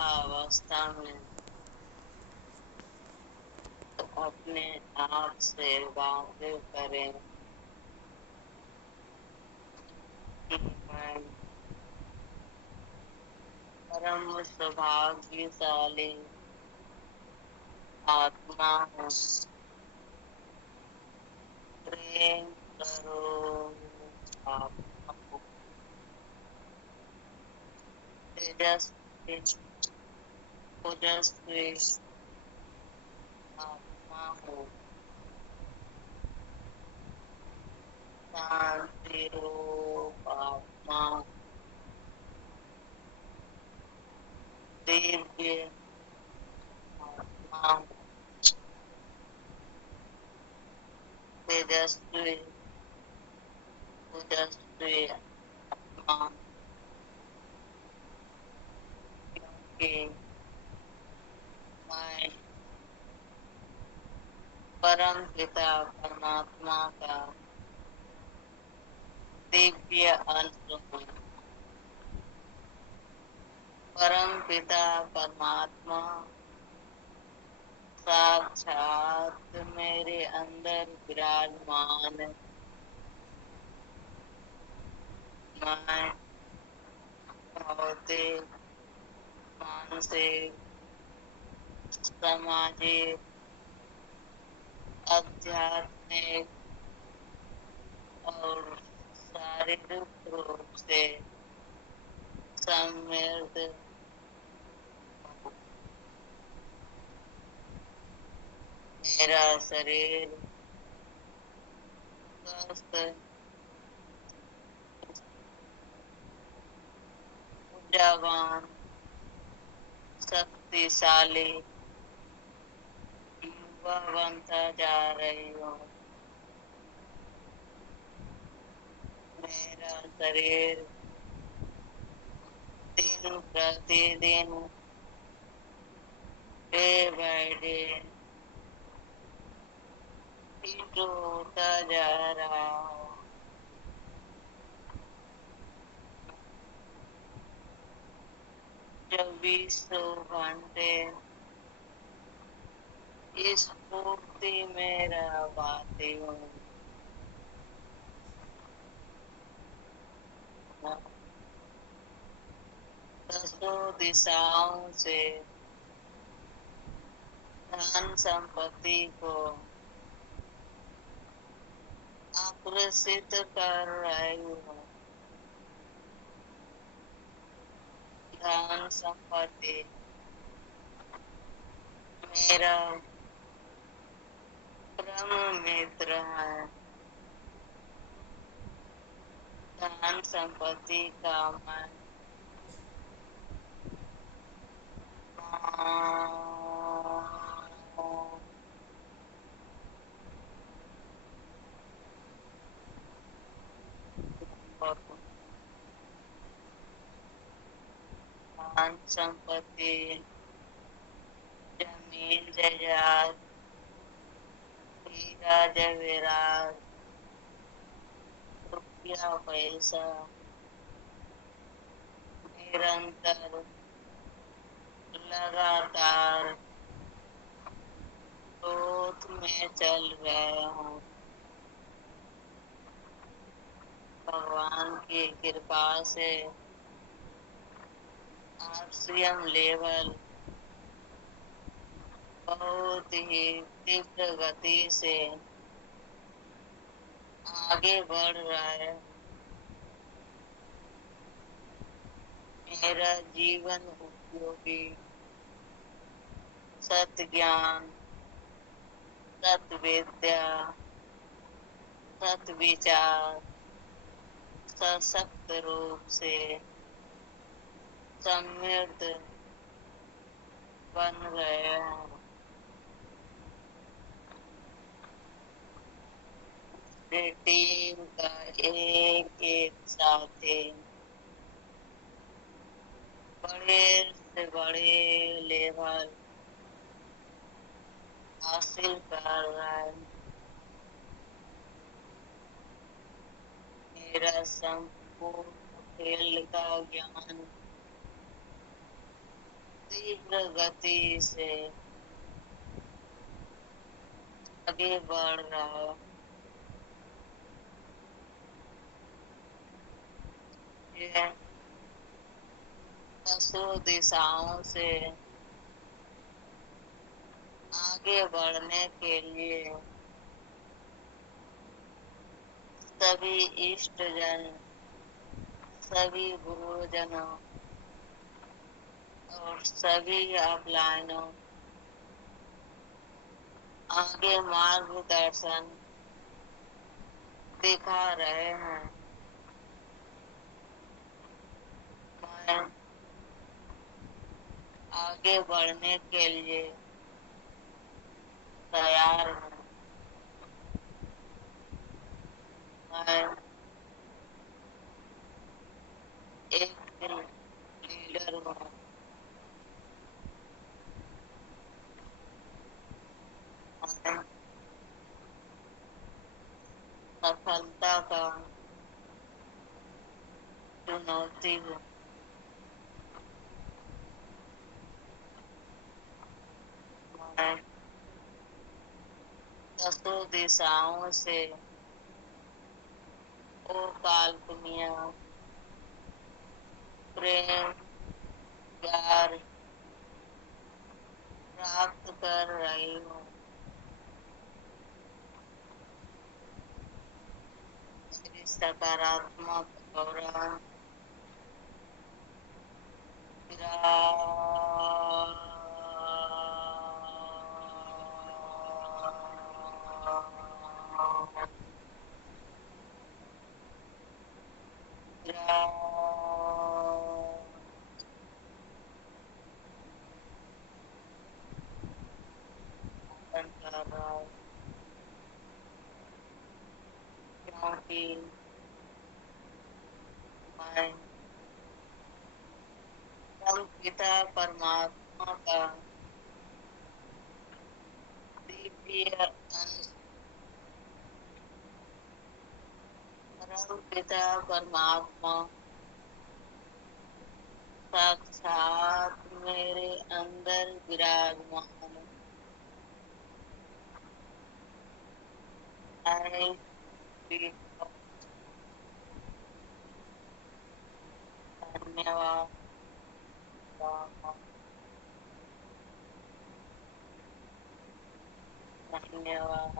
अवस्था में अपने आप से वाकिफ करें कि मैं परम सौभाग्यशाली आत्मा हूँ। प्रेम करो आत्मा को, तेजस्वी ओजस्वी आत्मा हो, शांति रूप आत्मा, दिव्य आत्मा, तेजस्वी ओजस्वी आत्मा, क्योंकि मैं परम पिता परमात्मा का दिव्य अंश हूँ। परम पिता परमात्मा साक्षात मेरे अंदर विराजमान है। मैं भौतिक, मानसिक, सामाजिक, आध्यात्मिक और शारीरिक रूप से समृद्ध हूँ। मेरा शरीर स्वस्थ, ऊर्जावान, शक्तिशाली युवा बनता जा रही हूँ। मेरा शरीर दिन प्रतिदिन डे बाय डे फिट होता जा रहा है। 24 घंटे इस स्फूर्ति में रह पाती हूँ। दसों दिशाओं से धन संपत्ति को आकर्षित कर रही हूँ। धन संपत्ति मेरा परम मित्र है। धन संपत्ति का मैं धन संपत्ति, जमीन जायदाद, हीरा जवेरात, रुपया पैसा निरंतर लगातार ग्रोथ में चल रहे हूँ। भगवान की कृपा से आरसीएम लेवल बहुत ही तीव्र गति से आगे बढ़ रहा है। मेरा जीवन उपयोगी सत्य ज्ञान, सत्य विद्या, सत्य विचार सशक्त रूप से समृद्ध बन रहे हैं। टीम का एक एक साथी बड़े से बड़े लेवल हासिल कर रहा है। मेरा संपूर्ण फील्ड का ज्ञान तीव्र गति से आगे बढ़ रहा है। दसों दिशाओं से आगे बढ़ने के लिए सभी इष्ट जन, सभी गुरुजनों और सभी अपलायनों आगे मार्गदर्शन दिखा रहे हैं। मैं आगे बढ़ने के लिए तैयार हूँ। मैं एक लीडर हूँ। मैं सफलता का चुनौती हूँ। मैं दसों दिशाओं से वो काल्पनिक प्रेम प्यार प्राप्त कर रही हूँ। मेरी सकारात्मक और क्योंकि मैं परम पिता परमात्मा का दिव्य अंश, परम पिता परमात्मा साक्षात मेरे अंदर विराजमान है। धन्यवाद। धन्यवाद।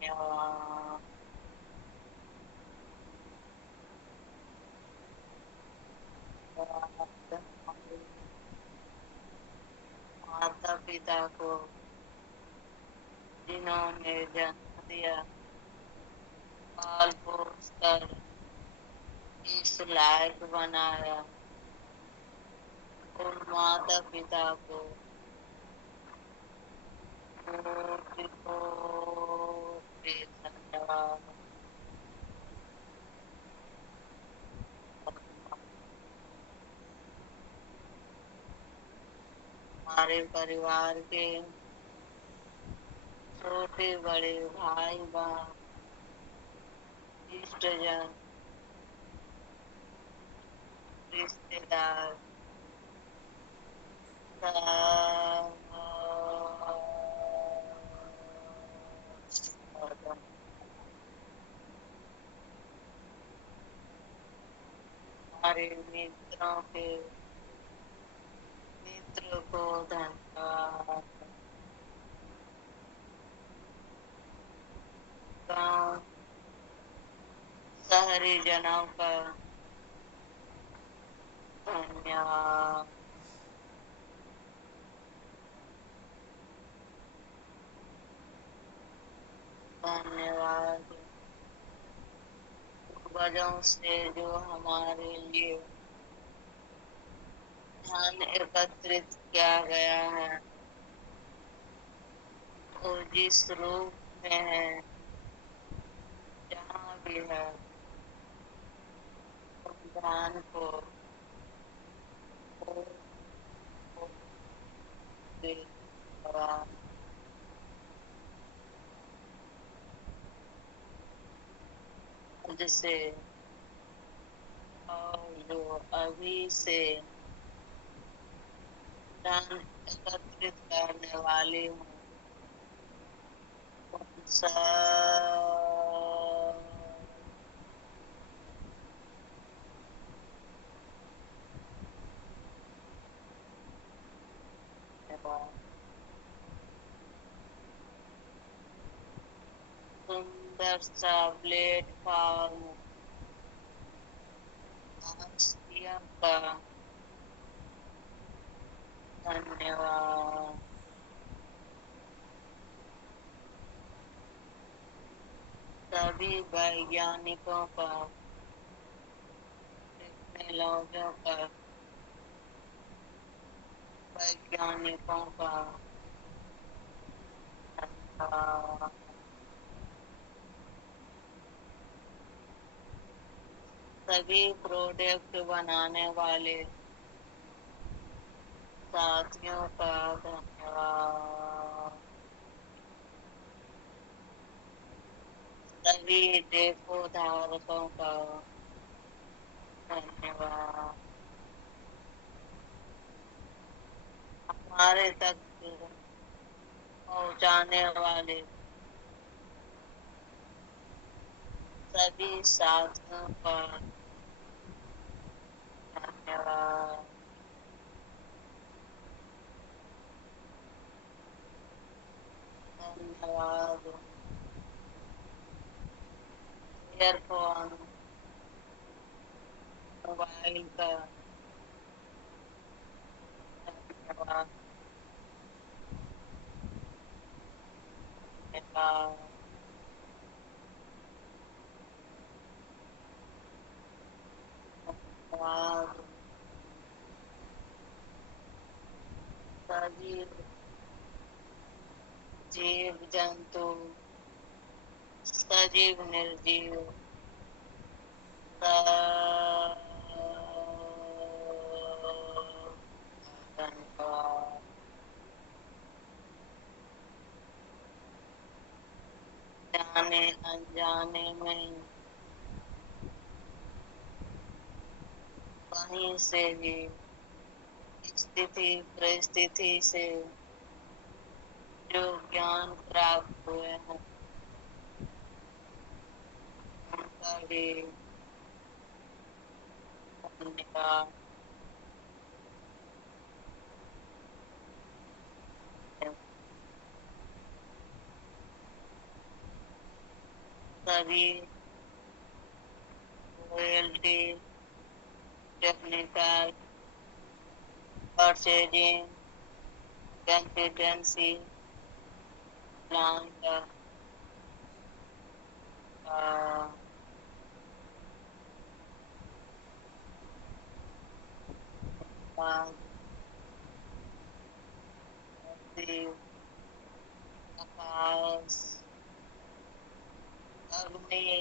धन्यवाद। माता पिता को जिन्होंने जन्म दिया, पाल पोस कर इस लायक बनाया, उन माता पिता को कोटि कोटि धन्यवाद। हमारे परिवार के छोटे बड़े भाई बहन इष्टजन रिश्तेदार हमारे मित्रों के मित्र को धन्यवाद। गांव शहरी जनों का धन्यवाद। धन्यवाद पूर्वजों से जो हमारे लिए धन एकत्रित किया गया है, और जिस रूप में है, जहाँ भी है, उस धन को जिससे जो अभी से धन एकत्रित करने वाली हूँ, उन सब सुंदर सा प्लेटफॉर्म आसिया का धन्यवाद। सभी वैज्ञानिकों का, टेक्नोलॉजियों का, वैज्ञानिकों का धन्यवाद। सभी प्रोडक्ट बनाने वाले साथियों का धन्यवाद। सभी डेपो धारकों का धन्यवाद। हमारे तक पहुंचाने वाले सभी साथियों का धन्यवाद। धन्यवाद। ईयरफोन, मोबाइल का धन्यवाद। धन्यवाद। धन्यवाद। सभी जीव जंतु, सजीव निर्जीव, धन्यवाद। जाने अनजाने में कहीं से भी स्थिति परिस्थिति से जो ज्ञान प्राप्त हुए हैं, उनका भी धन्यवाद। सभी royalty, technical, purchasing, consistency plan का आकाश, अग्नि,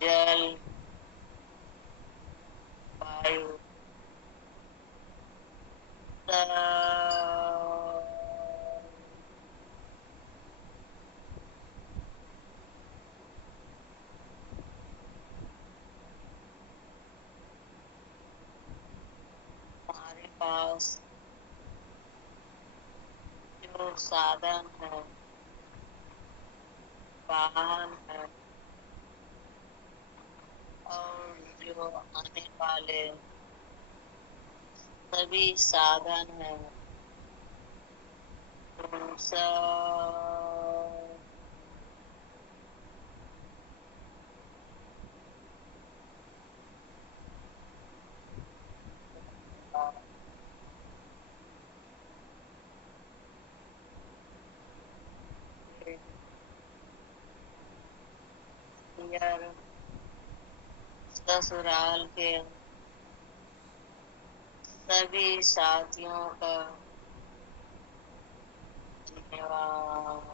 जल, वायु, हमारे पास जो साधन है, वाहन है, और जो आने वाले सभी साधन है, उन सब यार ससुराल के सभी साथियों का धन्यवाद।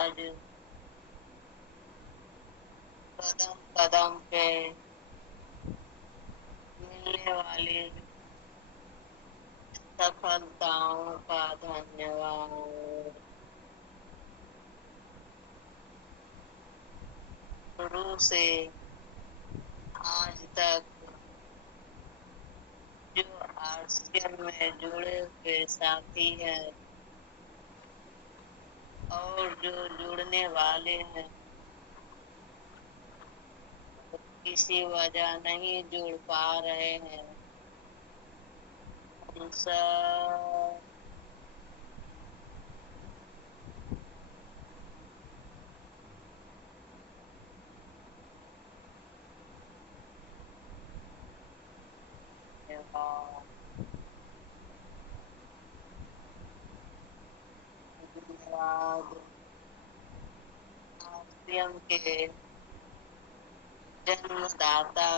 आज कदम कदम पे मिलने वाली सफलताओं का धन्यवाद। शुरू से आज तक जो आरसीएम में जुड़े हुए साथी हैं और जो जुड़ने वाले हैं, तो किसी वजह नहीं जुड़ पा रहे हैं, उन सब धन्यवाद। धन्यवाद आरसीएम के जन्मदाता,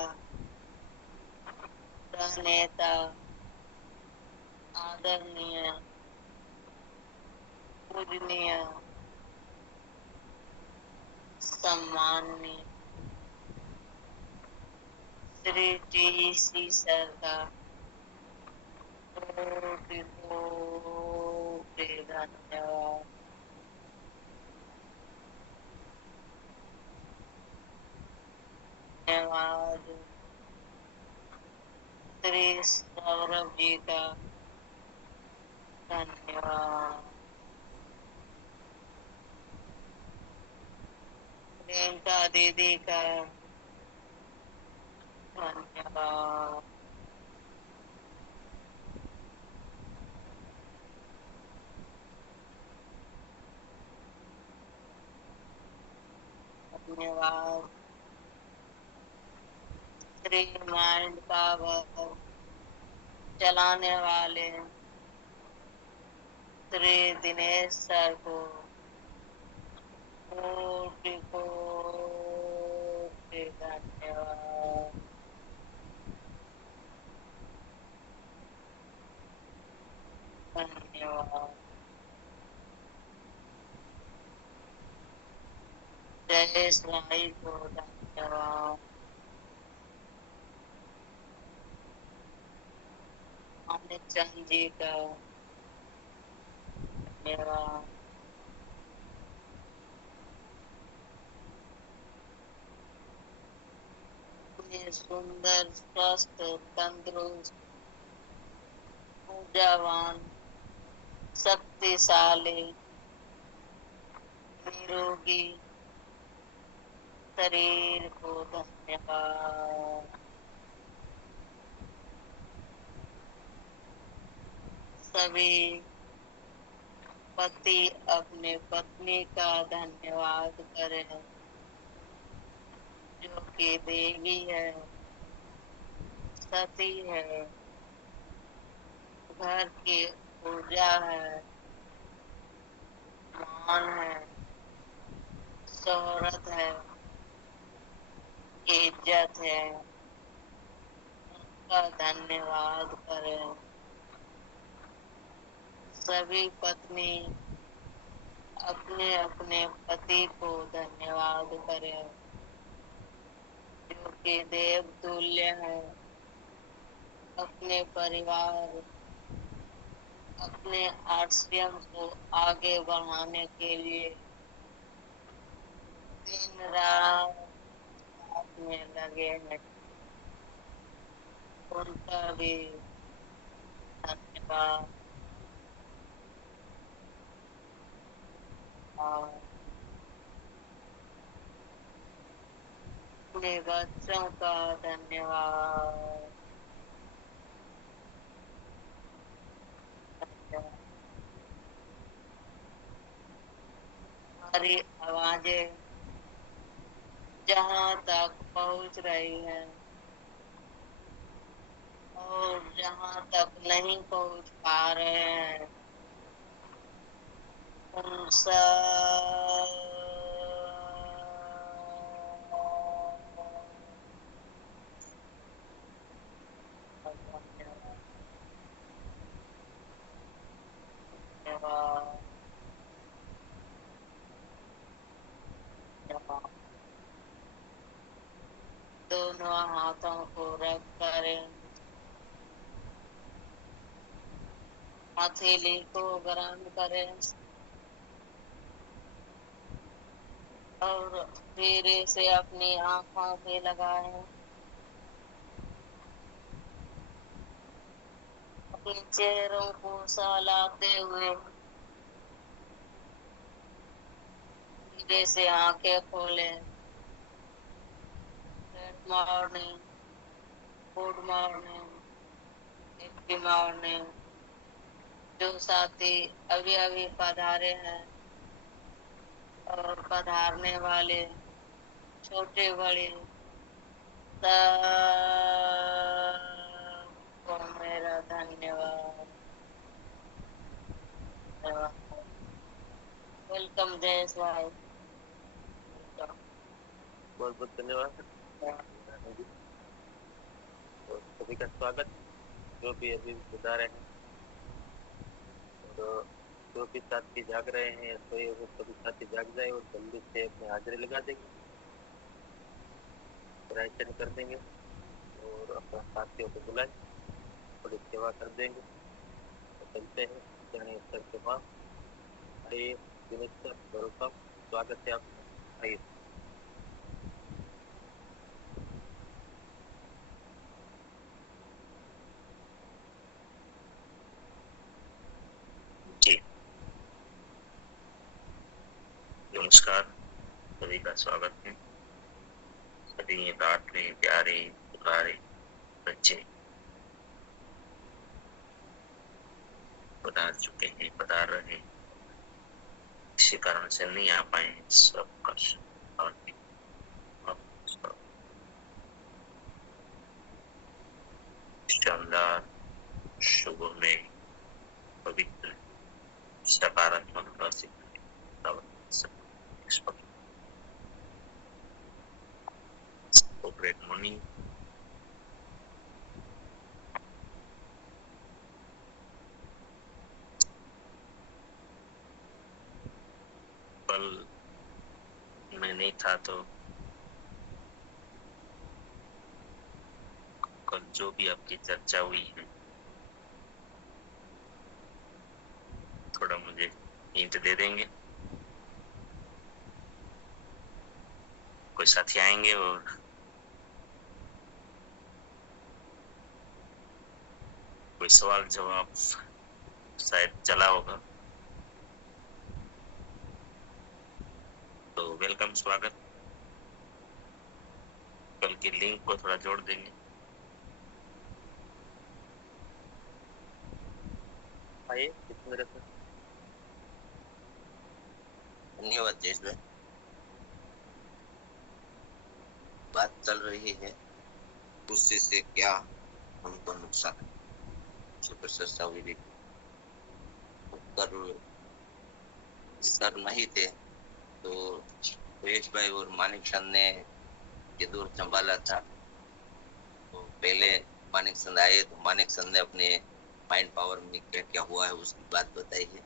प्रणेता, आदरणीय, पूजनीय, सम्माननीय श्री टी सर का कोटि कोटि धन्यवाद। धन्यवाद श्री सौरभ जी का, धन्यवाद प्रियंका दीदी का, धन्यवाद धन्यवाद श्री माइंड पावर चलाने वाले श्री दिनेश सर को कोटि कोटि धन्यवाद। धन्यवाद जयेश भाई को, धन्यवाद अमित चंद जी का, धन्यवाद इतने सुंदर, स्वस्थ, तंदुरुस्त, ऊर्जावान, शक्तिशाली, निरोगी शरीर को धन्यवाद। सभी पति अपने पत्नी का धन्यवाद करें, जो कि देवी है, सती है, घर की ऊर्जा है, मान है, शोहरत है, इज्जत है, उनका धन्यवाद करें। सभी पत्नी अपने अपने पति को धन्यवाद करें, जो कि देव तुल्य है, अपने परिवार, अपने आश्रम को आगे बढ़ाने के लिए दिन रात साथ में लगे हैं, उनका भी धन्यवाद। और अपने बच्चों का धन्यवाद। हमारी आवाजें जहाँ तक पहुँच रही हैं और जहाँ तक नहीं पहुँच पा रहे हैं, उन सब धन्यवाद। दोनों हाथों को रख कर हथेली को गरम करें और धीरे से अपनी आंखों पे लगाएं। अपने चेहरों को सहलाते हुए धीरे से आंखें खोलें। Good morning, good morning, happy morning. जो साथी अभी अभी पधारे हैं और पधारने वाले छोटे बड़े सबको मेरा धन्यवाद। वेलकम जयेश भाई। बहुत बहुत धन्यवाद और सभी का स्वागत। जो भी अभी बता रहे हैं और जो भी साथी जाग रहे हैं तो ये वो सभी साथी जाग जाए और जल्दी से अपने हाजिरी लगा देंगे, प्रार्थना कर देंगे और अपने साथियों को बुलाएं, थोड़ी सेवा कर देंगे तो चलते हैं जाने स्तर के पास। आइए दिनेश सर, भरोसा, स्वागत है आपका। आइए। जी नमस्कार, सभी का स्वागत है। सभी लाडले प्यारे दुलारे बच्चे पधार चुके हैं, पधार रहे हैं, किसी कारण से नहीं आ पाए हैं, सबका शानदार शुभ में पवित्र सकारात्मक ग्रेट मॉर्निंग। कल मैं नहीं था तो कल जो भी आपकी चर्चा हुई है थोड़ा मुझे हिंट दे देंगे। कोई साथी आएंगे और कोई सवाल जवाब शायद चला होगा, तो वेलकम, स्वागत। कल की लिंक को थोड़ा जोड़ देंगे। आइए मेरे साथ। धन्यवाद जयेश भाई। बात चल रही है उससे से क्या हमको नुकसान है, सर नहीं थे तो जयेश भाई और मानिक सर ने ये दौर संभाला था। तो पहले मानिक सर आए तो मानिक सर ने अपने माइंड पावर में क्या क्या हुआ है उसकी बात बताई है।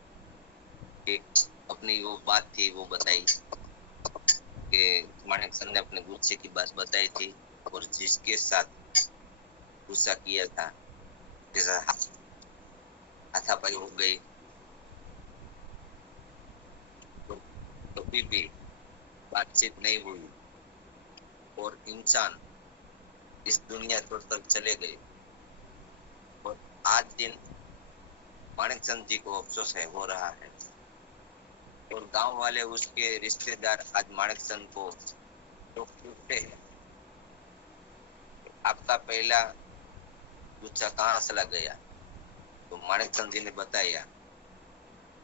एक अपनी वो बात थी वो बताई कि मानिक सर ने अपने गुस्से की बात बताई थी और जिसके साथ गुस्सा किया था जैसा हाथापाई हो गई तो कभी भी बातचीत नहीं हुई और इंसान इस दुनिया छोड़ कर चले गए। और आज दिन मानिक चंद जी को अफसोस है हो रहा है और गांव वाले उसके रिश्तेदार आज मानिक चंद को तो पूछते हैं आपका पहला गुस्सा कहाँ चला गया। तो मानिक चंद जी ने बताया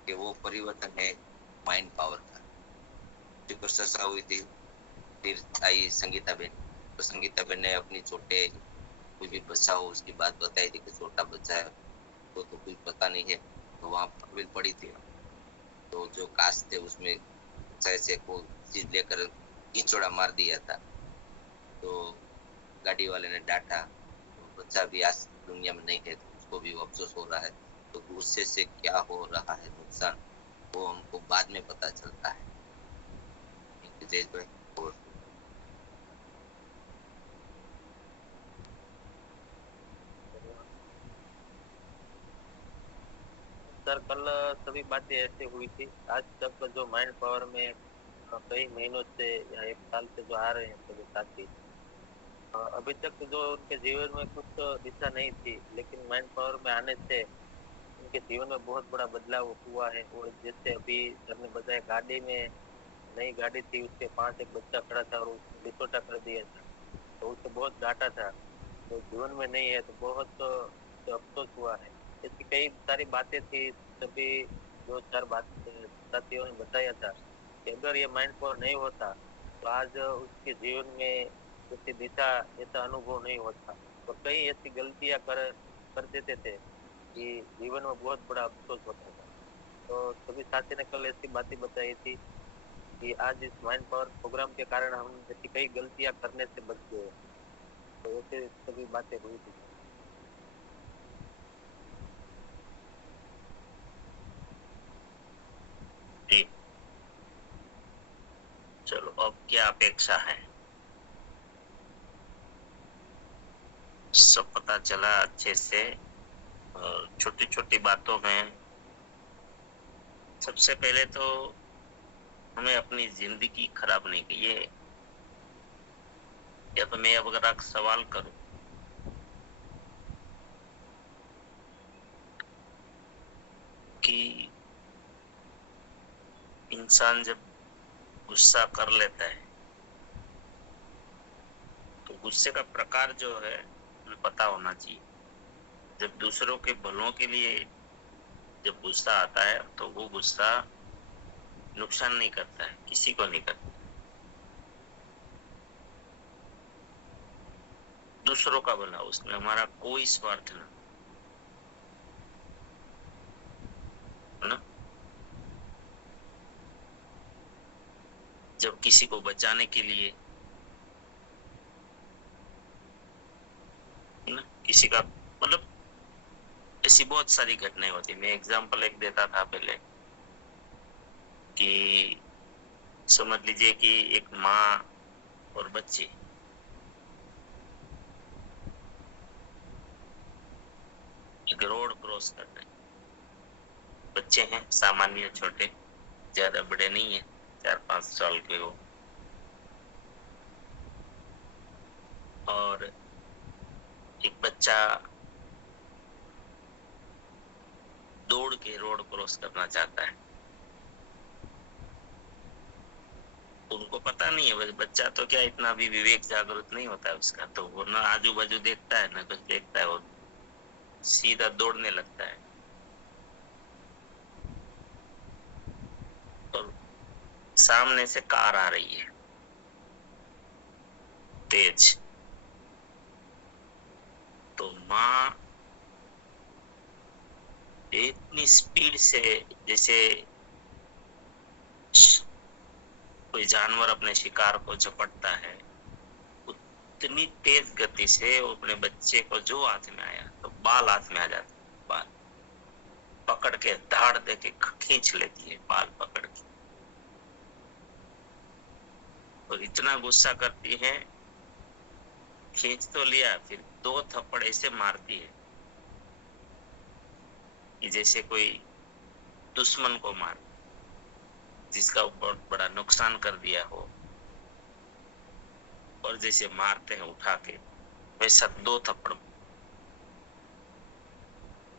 कि वो परिवर्तन है माइंड पावर का। जो चर्चा हुई थी फिर आई संगीता बेन, तो संगीता बेन ने अपनी छोटे कोई भी बच्चा हो उसकी बात बताई थी कि छोटा बच्चा है तो कुछ पता नहीं है। तो वहाँ पर पड़ी थी तो जो काश थे उसमें ऐसे को चीज लेकर कीचोड़ा मार दिया था तो गाड़ी वाले ने डांटा। तो बच्चा भी आज दुनिया में नहीं है तो उसको भी अफसोस हो रहा है। तो गुस्से से क्या हो रहा है नुकसान वो हमको बाद में पता चलता है। जयेश भाई और सर कल सभी बातें ऐसे हुई थी। आज तक जो माइंड पावर में कई महीनों से या 1 साल से जो आ रहे हैं सभी साथी, अभी तक जो उनके जीवन में कुछ दिशा नहीं थी, लेकिन माइंड पावर में आने से उनके जीवन में बहुत बड़ा बदलाव हुआ है। और जैसे अभी सर ने बताया, गाड़ी में नई गाड़ी थी, उसके पास एक बच्चा खड़ा था और उसने बिछोटा कर दिया था, तो उसे बहुत डांटा था। तो जीवन में नहीं है तो बहुत तो अफसोस हुआ है। ऐसी कई सारी बातें थी, सभी 2-4 बात साथियों ने बताया था कि अगर ये माइंड पावर नहीं होता तो आज उसके जीवन में ऐसी दिशा, ऐसा अनुभव नहीं होता और कई ऐसी गलतियां कर देते थे कि जीवन में बहुत बड़ा अफसोस होता था। तो सभी साथी ने कल ऐसी बातें बताई थी कि आज इस माइंड पावर प्रोग्राम के कारण हम ऐसी कई गलतियां करने से बच गए। तो ऐसे सभी बातें हुई थी। जी, चलो अब क्या अपेक्षा है? सब पता चला अच्छे से। छोटी छोटी बातों में सबसे पहले तो हमें अपनी जिंदगी खराब नहीं की है। या तो मैं अब अगर एक सवाल करूं कि इंसान जब गुस्सा कर लेता है तो गुस्से का प्रकार जो है पता होना चाहिए। जब दूसरों के भलों के लिए जब गुस्सा आता है तो वो गुस्सा नुकसान नहीं करता है, किसी को नहीं करता। दूसरों का भला, उसमें हमारा कोई स्वार्थ नहीं है ना। जब किसी को बचाने के लिए ना, किसी का मतलब ऐसी बहुत सारी घटनाएं होती। मैं एग्जांपल एक देता था पहले कि समझ लीजिए कि एक माँ और बच्चे एक रोड क्रॉस कर रहे हैं। बच्चे हैं सामान्य छोटे, ज्यादा बड़े नहीं है, 4-5 साल के हो। और एक बच्चा दौड़ के रोड क्रॉस करना चाहता है। उनको पता नहीं है, बस बच्चा तो क्या इतना भी विवेक जागृत नहीं होता है उसका, तो वो ना आजू बाजू देखता है ना कुछ देखता है, वो सीधा दौड़ने लगता है। और सामने से कार आ रही है तेज, तो माँ इतनी स्पीड से, जैसे कोई जानवर अपने शिकार को झपटता है, उतनी तेज गति से वो अपने बच्चे को जो हाथ में आया तो बाल हाथ में आ जाते, बाल पकड़ के धाड़ दे के खींच लेती है, बाल पकड़ के। और इतना गुस्सा करती है, खींच तो लिया, फिर 2 थप्पड़ ऐसे मारती है कि जैसे कोई दुश्मन को मार, जिसका बहुत बड़ा नुकसान कर दिया हो, और जैसे मारते हैं उठा के वैसा 2 थप्पड़।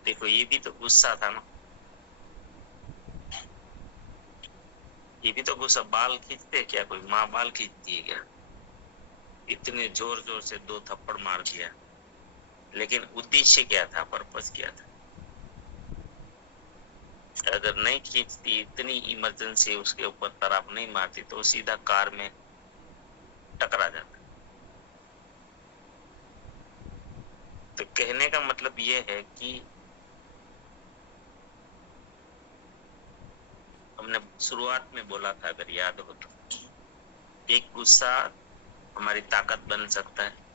देखो ये भी तो गुस्सा था ना, ये भी तो गुस्सा। बाल खींचते क्या कोई माँ बाल खींचती है क्या? इतने जोर जोर से 2 थप्पड़ मार दिया, लेकिन उद्देश्य क्या था, पर्पस क्या था? अगर नहीं खींचती, इतनी इमरजेंसी उसके ऊपर तराप नहीं मारती तो सीधा कार में टकरा जाता। तो कहने का मतलब ये है कि हमने शुरुआत में बोला था, अगर याद हो तो, एक गुस्सा हमारी ताकत बन सकता है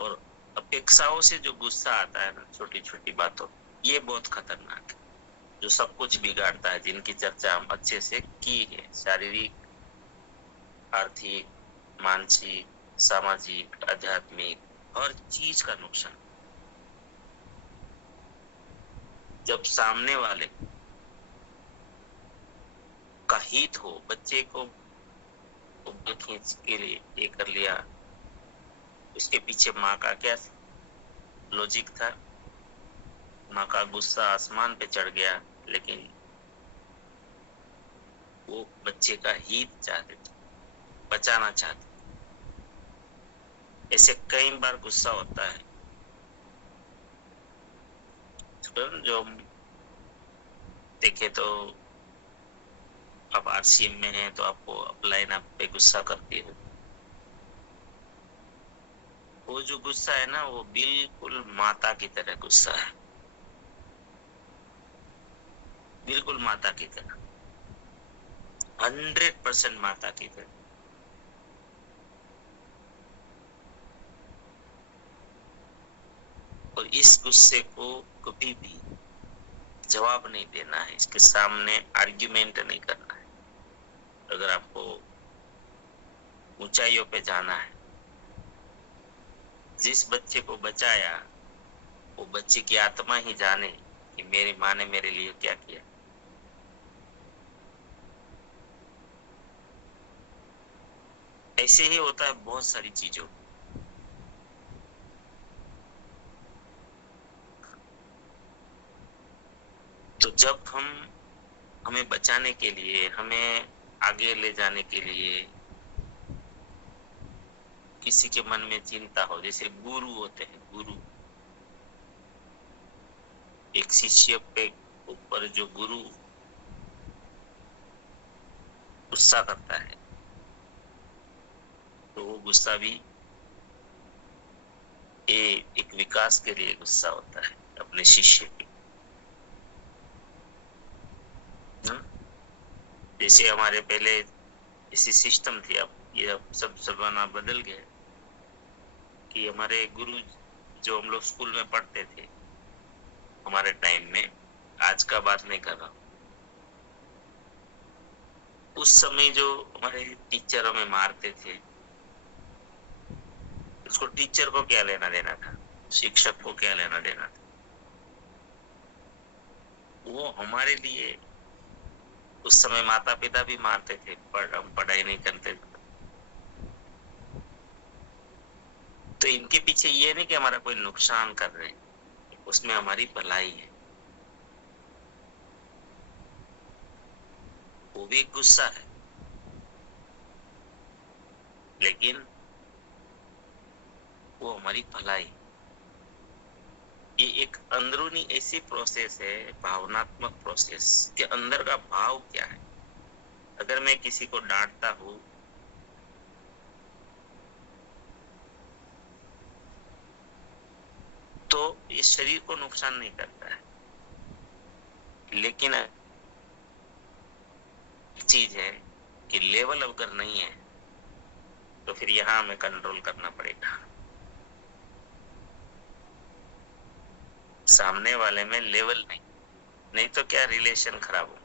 और अपेक्षाओं से जो गुस्सा आता है ना, छोटी छोटी बातों, ये बहुत खतरनाक है, जो सब कुछ बिगाड़ता है, जिनकी चर्चा हम अच्छे से की है। शारीरिक, आर्थिक, मानसिक, सामाजिक, आध्यात्मिक, हर चीज का नुकसान। जब सामने वाले का हित हो, बच्चे को बल खींच के लिए ये कर लिया, उसके पीछे माँ का क्या लॉजिक था? माँ का गुस्सा आसमान पे चढ़ गया, लेकिन वो बच्चे का हित चाहते थे, बचाना चाहते। ऐसे कई बार गुस्सा होता है। जो देखे तो आप आरसीएम में हैं तो आपको अपलाइन आप पे गुस्सा करती है। वो जो गुस्सा है ना, वो बिल्कुल माता की तरह गुस्सा है, बिल्कुल माता की तरह, 100% माता की तरह। और इस गुस्से को कभी भी जवाब नहीं देना है, इसके सामने आर्ग्यूमेंट नहीं करना है। अगर आपको ऊंचाइयों पे जाना है, जिस बच्चे को बचाया वो बच्चे की आत्मा ही जाने कि मेरी माँ ने मेरे लिए क्या किया। ऐसे ही होता है बहुत सारी चीजों। तो जब हमें बचाने के लिए, हमें आगे ले जाने के लिए किसी के मन में चिंता हो, जैसे गुरु होते हैं, गुरु एक शिष्य पे ऊपर जो गुरु गुस्सा करता है, तो वो गुस्सा भी एक विकास के लिए गुस्सा होता है अपने शिष्य के। जैसे हमारे पहले ऐसी सिस्टम थी, अब ये अब सब जमाना बदल गया कि हमारे गुरु जो हम लोग स्कूल में पढ़ते थे हमारे टाइम में, आज का बात नहीं कर रहा, उस समय जो हमारे टीचर हमें मारते थे, उसको टीचर को क्या लेना देना था, शिक्षक को क्या लेना देना था? वो हमारे लिए उस समय माता पिता भी मारते थे, हम पढ़ाई नहीं करते थे। तो इनके पीछे ये नहीं कि हमारा कोई नुकसान कर रहे हैं, उसमें हमारी भलाई है। वो भी गुस्सा है, लेकिन वो हमारी भलाई। ये एक अंदरूनी ऐसी प्रोसेस है, भावनात्मक प्रोसेस, के अंदर का भाव क्या है। अगर मैं किसी को डांटता हूं तो ये शरीर को नुकसान नहीं करता है, लेकिन चीज है कि लेवल अगर नहीं है तो फिर यहां हमें कंट्रोल करना पड़ेगा। सामने वाले में लेवल नहीं तो क्या रिलेशन खराब हो।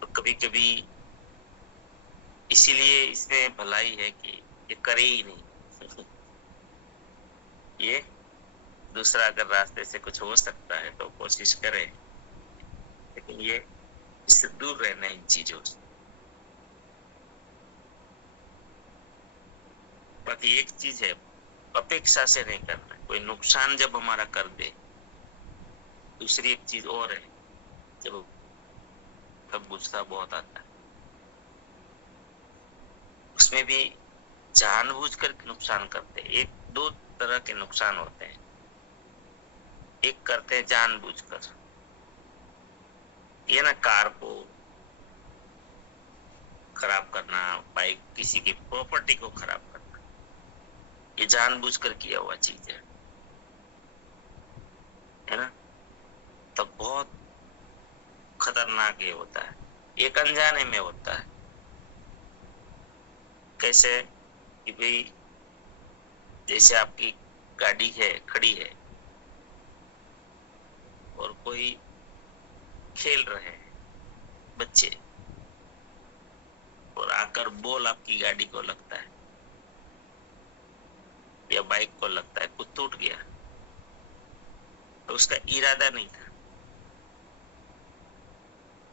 तो कभी कभी इसीलिए इसमें भलाई है कि ये करे ही नहीं। ये दूसरा अगर रास्ते से कुछ हो सकता है तो कोशिश करे, लेकिन ये इससे दूर रहना इन चीजों से। बाकी एक चीज है, अपेक्षा से नहीं करना, कोई नुकसान जब हमारा कर दे। दूसरी एक चीज और है, जब तब गुस्सा बहुत आता है, उसमें भी जानबूझकर नुकसान करते हैं। एक दो तरह के नुकसान होते हैं, एक करते हैं जानबूझकर, ये ना कार को खराब करना, बाइक किसी की प्रॉपर्टी को खराब करना, ये जानबूझकर किया हुआ चीज है ना। तो बहुत खतरनाक ये होता है, एक अनजाने में होता है। कैसे कि भाई जैसे आपकी गाड़ी है, खड़ी है और कोई खेल रहे हैं बच्चे, और आकर बॉल आपकी गाड़ी को लगता है, या बाइक को लगता है, कुछ टूट गया, तो उसका इरादा नहीं था,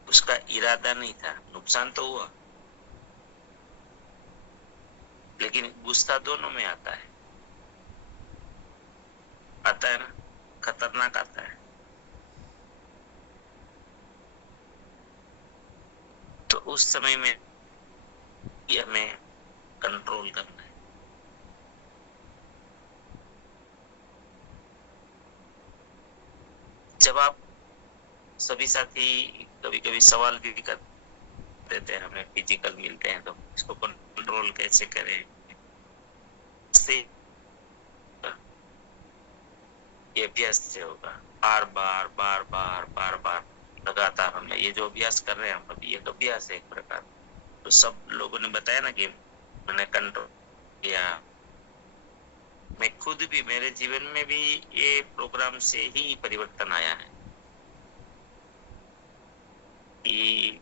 उसका इरादा नहीं था, नुकसान तो हुआ, लेकिन गुस्सा दोनों में आता है ना, खतरनाक आता है। तो उस समय में हमें कंट्रोल करना है। जब आप सभी साथी कभी कभी सवाल भी कर देते हैं, हमें फिजिकल मिलते हैं, तो इसको कंट्रोल कैसे करें, से ये अभ्यास से होगा, बार बार बार बार बार बार लगातार हमने ये जो अभ्यास कर रहे हैं हम अभी, एक अभ्यास है एक प्रकार। तो सब लोगों ने बताया ना कि मैंने कंट्रोल किया, मैं खुद भी, मेरे जीवन में भी ये प्रोग्राम से ही परिवर्तन आया है कि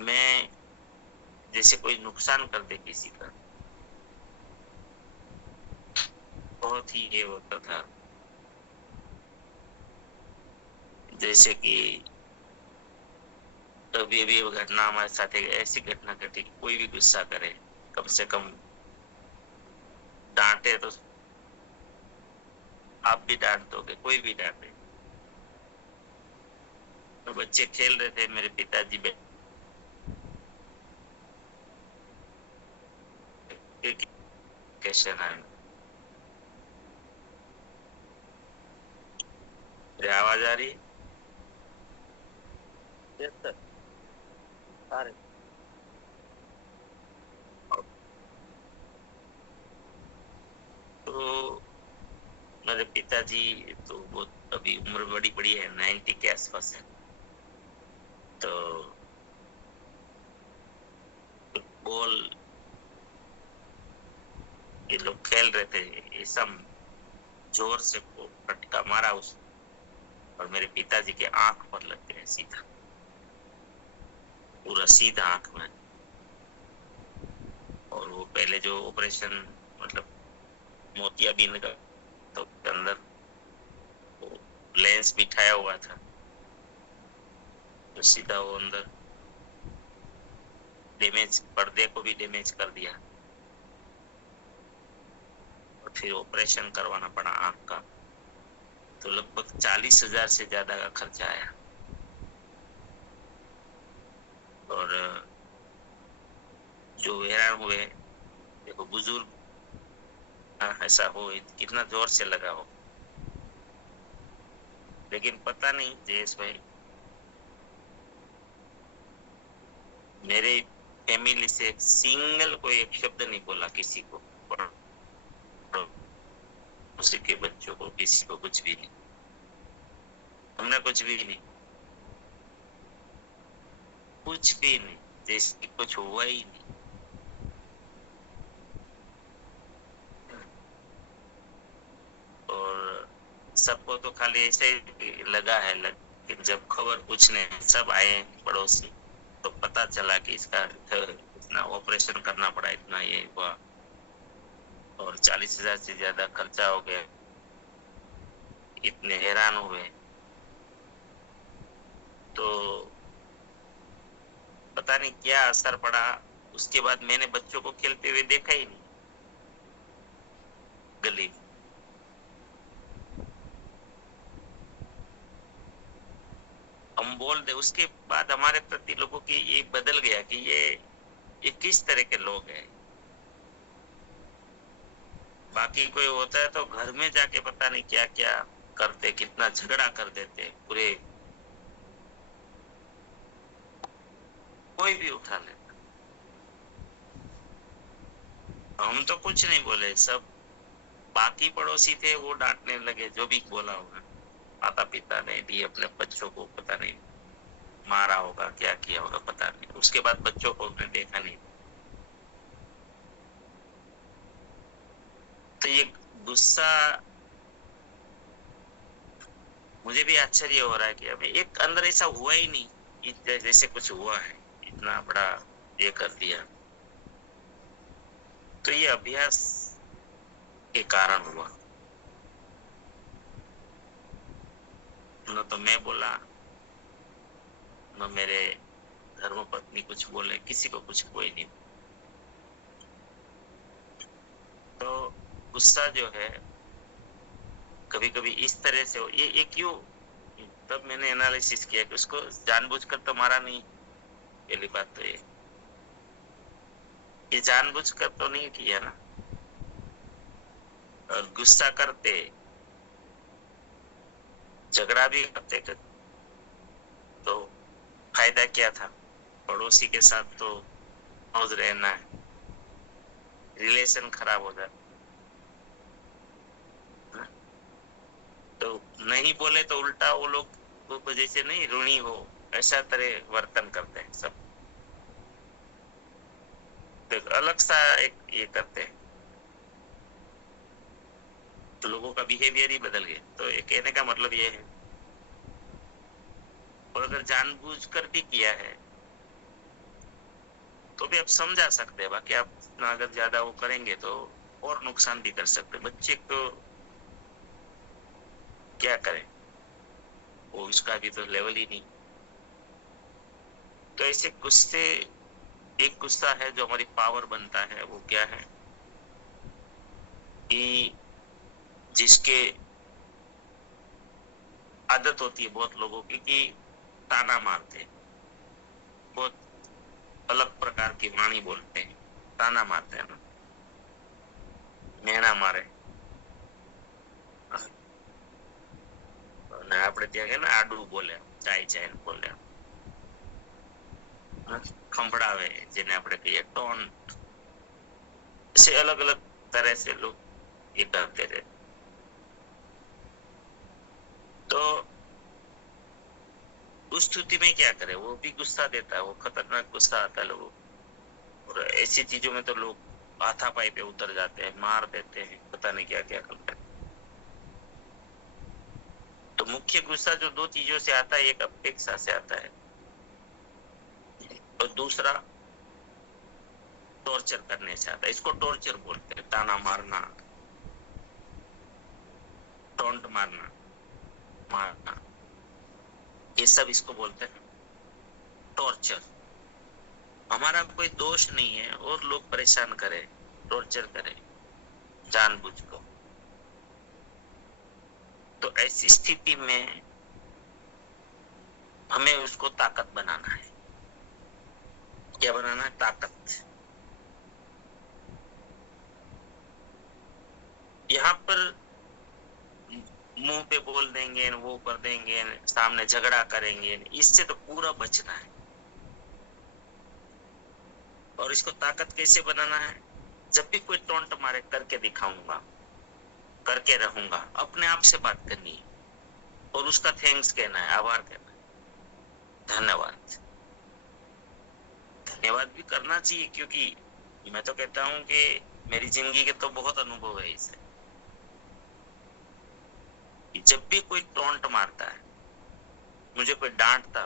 मैं जैसे कोई नुकसान कर दे किसी का, बहुत ही ये होता था, जैसे कि कभी भी घटना हमारे साथ एक ऐसी घटना घटी, कोई भी गुस्सा करे, कम से कम डांटे तो आप भी डांट दोगे, कोई भी डांटे। तो बच्चे खेल रहे थे, मेरे पिताजी कैसे आए, आवाज आ रही है? यस सर, आ रहे। तो मेरे पिताजी तो बहुत अभी उम्र बड़ी बड़ी है, 90 के आसपास है। तो बॉल ये लोग खेल रहे थे, ऐसा जोर से फटका मारा उस, और मेरे पिताजी के आंख पर लग गया सीधा, पूरा सीधा आंख में। और वो पहले जो ऑपरेशन, मतलब मोतियाबिंद का तो अंदर लेंस बिठाया हुआ था, तो सीधा वो अंदर डैमेज, पर्दे को भी डैमेज कर दिया, और फिर ऑपरेशन करवाना पड़ा आंख का। तो लगभग 40,000 से ज्यादा का खर्चा आया। और जो हैरान हुए, देखो बुजुर्ग ऐसा हो, कितना जोर से लगा हो, लेकिन पता नहीं जयेश भाई, मेरे फैमिली से एक सिंगल कोई एक शब्द नहीं बोला किसी को, उसी के बच्चों को, किसी को कुछ भी नहीं, हमने कुछ भी नहीं, कुछ भी नहीं, जैसे कुछ हुआ ही नहीं। और सबको तो खाली ऐसे ही लगा है, लेकिन जब खबर पूछने सब आए पड़ोसी, तो पता चला कि इसका इतना ऑपरेशन करना पड़ा, इतना ये हुआ, और 40,000 से ज्यादा खर्चा हो गया, इतने हैरान हुए। तो पता नहीं क्या असर पड़ा, उसके बाद मैंने बच्चों को खेलते हुए देखा ही नहीं गली में। हम बोल दे, उसके बाद हमारे प्रति लोगों की ये बदल गया कि ये किस तरह के लोग हैं। बाकी कोई होता है तो घर में जाके पता नहीं क्या क्या करते, कितना झगड़ा कर देते, पूरे कोई भी उठा लेता। हम तो कुछ नहीं बोले, सब बाकी पड़ोसी थे वो डांटने लगे, जो भी बोला होगा, माता पिता ने भी अपने बच्चों को पता नहीं मारा होगा, क्या किया होगा पता नहीं। उसके बाद बच्चों को हमने देखा नहीं। तो ये गुस्सा, मुझे भी आश्चर्य हो रहा है कि अभी एक अंदर ऐसा हुआ ही नहीं जैसे कुछ हुआ है, इतना बड़ा ये कर दिया। तो ये अभ्यास के कारण हुआ। न तो मैं बोला, न मेरे धर्मपत्नी कुछ बोले, किसी को कुछ कोई नहीं। तो गुस्सा जो है कभी कभी इस तरह से हो, ये क्यों, तब मैंने एनालिसिस किया कि उसको जानबूझकर तो मारा नहीं। पहली बात तो ये जानबूझकर तो नहीं किया ना। और गुस्सा करते, झगड़ा भी करते तो फायदा क्या था? पड़ोसी के साथ तो मौज रहना है, रिलेशन खराब हो जाता। तो नहीं बोले तो उल्टा वो लोग को जैसे नहीं ऋणी हो, ऐसा तरह वर्तन करते हैं सब। तो अलग सा एक ये करते हैं, तो लोगों का बिहेवियर ही बदल गया। तो ये कहने का मतलब ये है, और अगर जानबूझकर भी किया है तो भी आप समझा सकते हैं। बाकी आप अगर ज्यादा वो करेंगे तो और नुकसान भी कर सकते। बच्चे को क्या करें, वो उसका भी तो लेवल ही नहीं। तो ऐसे गुस्से, एक गुस्सा है जो हमारी पावर बनता है, वो क्या है कि जिसके आदत होती है बहुत लोगों की कि ताना मारते हैं, बहुत अलग प्रकार की वाणी बोलते हैं, ताना मारते हैं ना, मेणा मारे। આપણે ત્યાં કે ને આડું બોલે, ચાય ચાય બોલે, ખંભળાવે, જેને આપણે કહીએ ટોન્ટ, से अलग अलग तरह से लोग ये करते थे। तो उस स्थिति में क्या करे, वो भी गुस्सा देता है, वो खतरनाक गुस्सा आता है लोगों। और ऐसी चीजों में तो लोग हाथापाई पे उतर जाते हैं, मार देते हैं, पता नहीं क्या क्या करते हैं। तो मुख्य गुस्सा जो दो चीजों से आता है, एक अपेक्षा से आता है और दूसरा टॉर्चर करने से आता है। इसको टॉर्चर बोलते हैं, ताना मारना, टॉन्ट मारना, ये सब इसको बोलते हैं टॉर्चर। हमारा कोई दोष नहीं है और लोग परेशान करे, टॉर्चर करे जानबूझकर। तो ऐसी स्थिति में हमें उसको ताकत बनाना है। क्या बनाना है? ताकत। यहाँ पर मुंह पे बोल देंगे, वो कर देंगे, सामने झगड़ा करेंगे, इससे तो पूरा बचना है। और इसको ताकत कैसे बनाना है? जब भी कोई टोंट मारे, करके दिखाऊंगा, करके रहूंगा, अपने आप से बात करनी है और उसका थैंक्स कहना है, आभार कहना है, धन्यवाद। धन्यवाद भी करना चाहिए, क्योंकि मैं तो कहता हूं कि मेरी जिंदगी के तो बहुत अनुभव है इससे। जब भी कोई टोंट मारता है, मुझे कोई डांटता,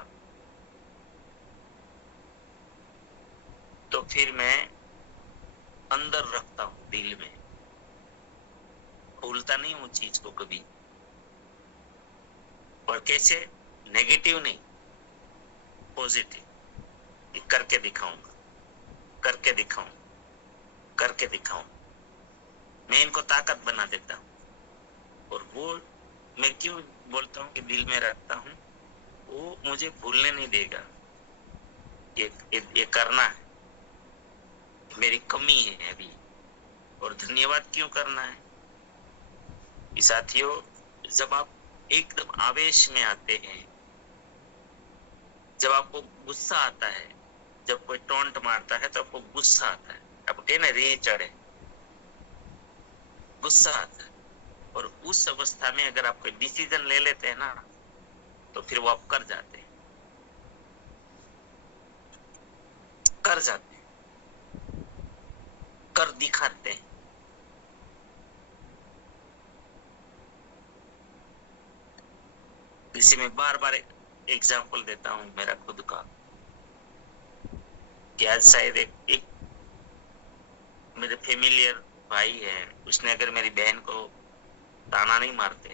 तो फिर मैं अंदर रखता हूं, दिल में, भूलता नहीं हूं चीज को कभी। और कैसे? नेगेटिव नहीं, पॉजिटिव। करके दिखाऊंगा, करके दिखाऊं, करके दिखाऊं, मैं इनको ताकत बना देता हूं। और वो मैं क्यों बोलता हूं कि दिल में रखता हूं, वो मुझे भूलने नहीं देगा। ये करना है, मेरी कमी है अभी। और धन्यवाद क्यों करना है? साथियों, जब आप एकदम आवेश में आते हैं, जब आपको गुस्सा आता है, जब कोई टोंट मारता है तो आपको गुस्सा आता है, आप कहना रे चढ़े, गुस्सा आता है। और उस अवस्था में अगर आप कोई डिसीजन ले लेते हैं ना, तो फिर वो आप कर जाते हैं, कर जाते हैं, कर दिखाते हैं। इसी में बार बार एग्जाम्पल देता हूं मेरा खुद का, कि आज शायद एक मेरे फेमिलियर भाई है, उसने अगर मेरी बहन को ताना नहीं मारते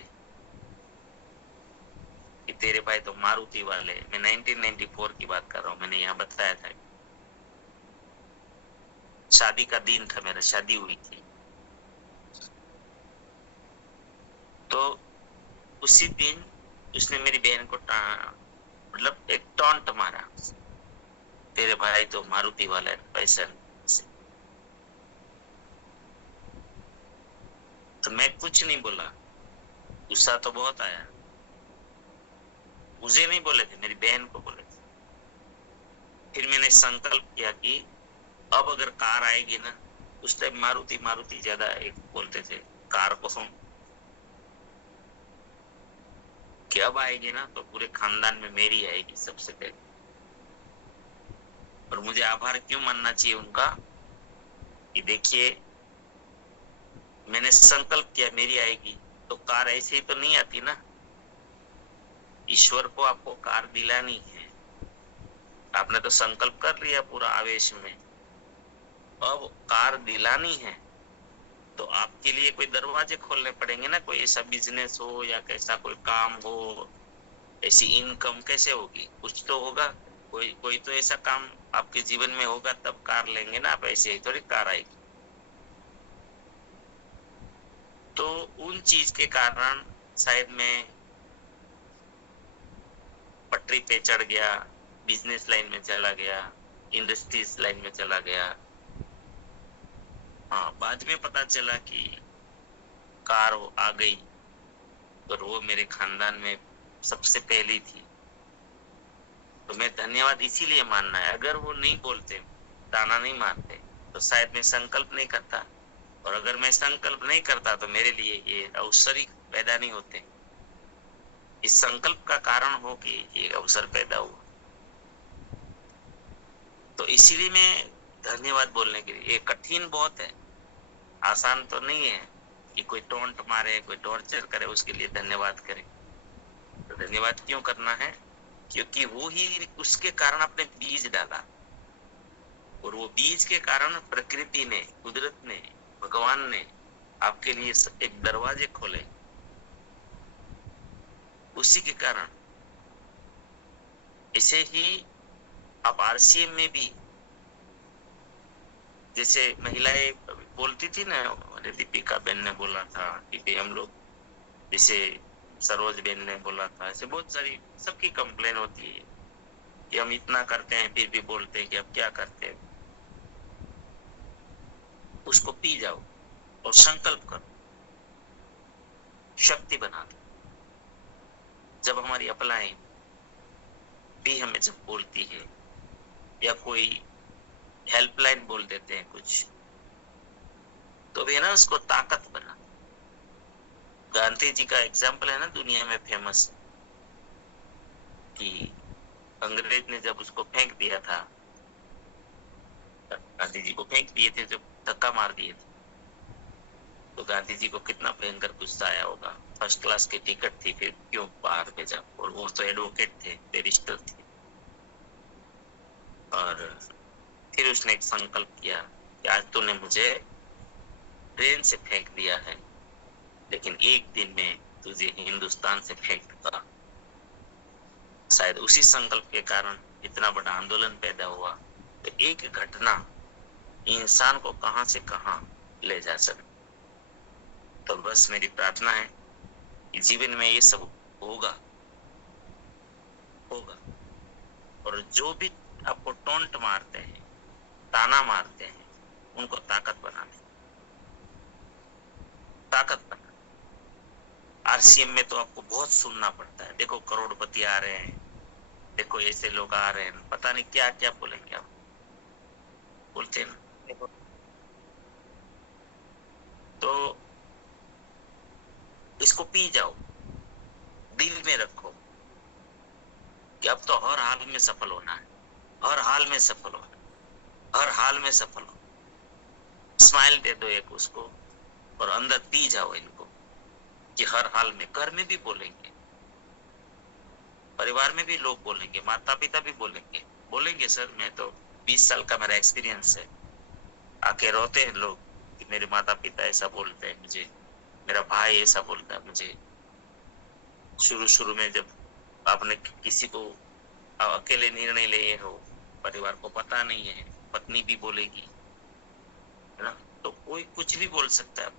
कि तेरे भाई तो मारुति वाले, मैं 1994 की बात कर रहा हूँ, मैंने यहाँ बताया था, शादी का दिन था मेरा, शादी हुई थी, तो उसी दिन उसने मेरी बहन को मतलब एक टॉन्ट मारा, तेरे भाई तो मारुति वाला है पैसा से। तो मैं कुछ नहीं बोला, गुस्सा तो बहुत आया, मुझे नहीं बोले थे, मेरी बहन को बोले थे। फिर मैंने संकल्प किया कि अब अगर कार आएगी ना, उस टाइम मारुति मारुति ज्यादा एक बोलते थे कार को, कि अब आएगी ना तो पूरे खानदान में मेरी आएगी सबसे पहले। और मुझे आभार क्यों मानना चाहिए उनका कि देखिए मैंने संकल्प किया मेरी आएगी, तो कार ऐसे ही तो नहीं आती ना, ईश्वर को आपको कार दिलानी है, आपने तो संकल्प कर लिया पूरा आवेश में, अब कार दिलानी है तो आपके लिए कोई दरवाजे खोलने पड़ेंगे ना, कोई ऐसा बिजनेस हो या कैसा कोई काम हो, ऐसी इनकम कैसे होगी, कुछ तो होगा, कोई तो ऐसा काम आपके जीवन में होगा तब कार लेंगे ना आप, ऐसे ही थोड़ी कार आएगी। तो उन चीज के कारण शायद मैं पटरी पे चढ़ गया, बिजनेस लाइन में चला गया, इंडस्ट्रीज लाइन में चला गया। हाँ, बाद में पता चला कि कार आ गई, और वो मेरे खानदान में सबसे पहली थी। तो मैं धन्यवाद इसीलिए मानना है, अगर वो नहीं बोलते, ताना नहीं मारते, तो शायद मैं संकल्प नहीं करता, और अगर मैं संकल्प नहीं करता तो मेरे लिए ये अवसर ही पैदा नहीं होते। इस संकल्प का कारण हो कि ये अवसर पैदा हुआ। तो इसीलिए मैं धन्यवाद बोलने के लिए, ये कठिन बहुत है, आसान तो नहीं है कि कोई टोंट मारे, कोई टॉर्चर करे उसके लिए धन्यवाद करे। तो धन्यवाद क्यों करना है? क्योंकि वो ही उसके कारण आपने बीज डाला, और वो बीज के कारण प्रकृति ने, कुदरत ने, भगवान ने आपके लिए एक दरवाजे खोले, उसी के कारण। इसे ही आप आरसीएम में भी, जैसे महिलाएं बोलती थी ना, दीपिका बेन ने बोला था कि हम लोग, जैसे सरोज बेन ने बोला था, ऐसे बहुत सारी सबकी कंप्लेन होती है कि हम इतना करते हैं फिर भी बोलते हैं कि अब क्या करते हैं। उसको पी जाओ और संकल्प करो, शक्ति बना दो। जब हमारी अपलाइन भी हमें जब बोलती है, या कोई हेल्पलाइन बोल देते हैं कुछ, तो भी ना उसको ताकत बना। गांधी जी का एग्जाम्पल है ना दुनिया में फेमस, कि अंग्रेज ने जब उसको फेंक दिया था, गांधी जी को फेंक दिए थे, जब धक्का मार दिए थे, तो गांधी जी को कितना भयंकर गुस्सा आया होगा। फर्स्ट क्लास की टिकट थी, फिर क्यों बाहर भेजा, और वो तो एडवोकेट थे, बैरिस्टर थे। और फिर उसने एक संकल्प किया कि आज तूने मुझे ट्रेन से फेंक दिया है, लेकिन एक दिन में तुझे हिंदुस्तान से फेंक दूंगा। शायद उसी संकल्प के कारण इतना बड़ा आंदोलन पैदा हुआ। तो एक घटना इंसान को कहां से कहां ले जा सकती। तो बस मेरी प्रार्थना है कि जीवन में ये सब होगा, और जो भी आपको टोंट मारते हैं, ताना मारते हैं, उनको ताकत बनाने, ताकत बना। आरसीएम में तो आपको बहुत सुनना पड़ता है, देखो करोड़पति आ रहे हैं, देखो ऐसे लोग आ रहे हैं, पता नहीं क्या क्या बोलेंगे, आप बोलते हैं ना। तो इसको पी जाओ, दिल में रखो कि अब तो हर हाल में सफल होना है, हर हाल में सफल होना, हर हाल में सफल हो। स्माइल दे दो एक उसको, और अंदर पी जाओ इनको कि हर हाल में। घर में भी बोलेंगे, परिवार में भी लोग बोलेंगे, माता पिता भी बोलेंगे सर, मैं तो 20 साल का मेरा एक्सपीरियंस है, आके रोते हैं लोग कि मेरे माता पिता ऐसा बोलते हैं मुझे, मेरा भाई ऐसा बोलता है मुझे। शुरू में जब आपने किसी को अकेले निर्णय लिए हो, परिवार को पता नहीं है, पत्नी भी बोलेगी, है ना, तो कोई कुछ भी बोल सकता है,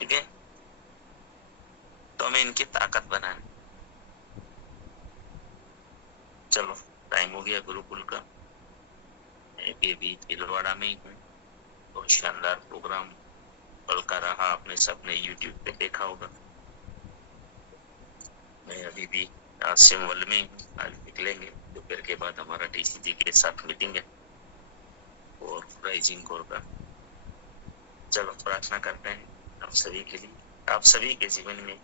ठीक है। तो हमें इनकी ताकत बनानी। चलो टाइम हो गया गुरुकुल का। मैं भी अभी तिलवाड़ा में ही हूँ। बहुत शानदार प्रोग्राम कल का रहा, आपने सबने यूट्यूब पे देखा होगा। मैं अभी भी आज सिमवल में हूँ। आज निकलेंगे दोपहर के बाद, हमारा टीसीजी के साथ मीटिंग है और राइजिंग कोर का। चलो प्रार्थना करते हैं आप सभी के लिए, आप सभी के जीवन में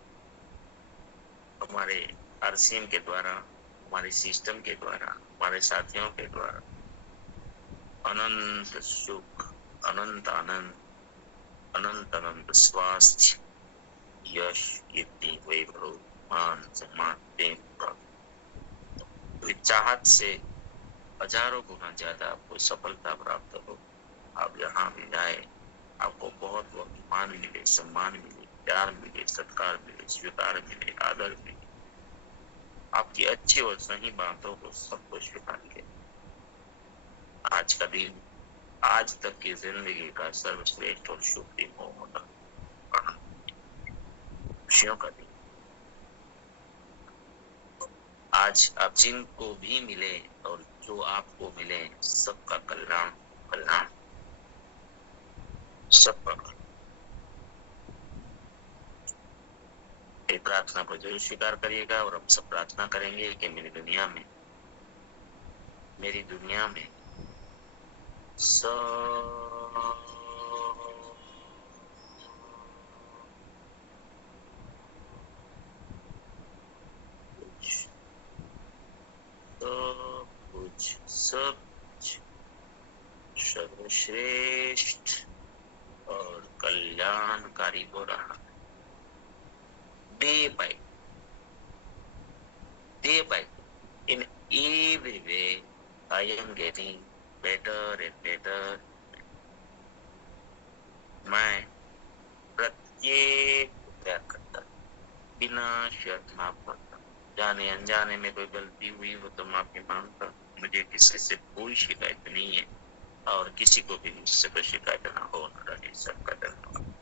हमारे आरसीएम के द्वारा, हमारे सिस्टम के द्वारा, हमारे साथियों के द्वारा अनंत सुख, अनंत आनंद, अनंत अनंत स्वास्थ्य, यश, कीर्ति, वैभव, मान सम्मान, प्रेम प्राप्त, चाहत से हजारों गुना ज्यादा आपको सफलता प्राप्त हो। आप यहाँ भी जाए, आपको बहुत बहुत मान मिले, सम्मान मिले, प्यार मिले, सत्कार मिले, स्वीकार मिले, आदर मिले, आपकी अच्छी और सही बातों को सबको स्वीकार किया। आज का दिन, आज तक की जिंदगी का सर्वश्रेष्ठ और शुभ दिन होगा, खुशियों का दिन। आज आप जिनको भी मिले और जो आपको मिले, सबका कल्याण कल्याण, सबका कल्याण। प्रार्थना को जरूर स्वीकार करिएगा और हम सब प्रार्थना करेंगे कि मेरी दुनिया में सब कुछ सर्वश्रेष्ठ और कल्याणकारी हो रहा है। Day by day, in every way, I am getting better and better. मैं प्रत्येक त्याग करता, बिना शर्त माफ करता, जाने अनजाने में कोई गलती हुई हो तो माफी मांगता। मुझे किसी से कोई शिकायत नहीं है और किसी को भी मुझसे कोई शिकायत ना हो। सबका धन्यवाद।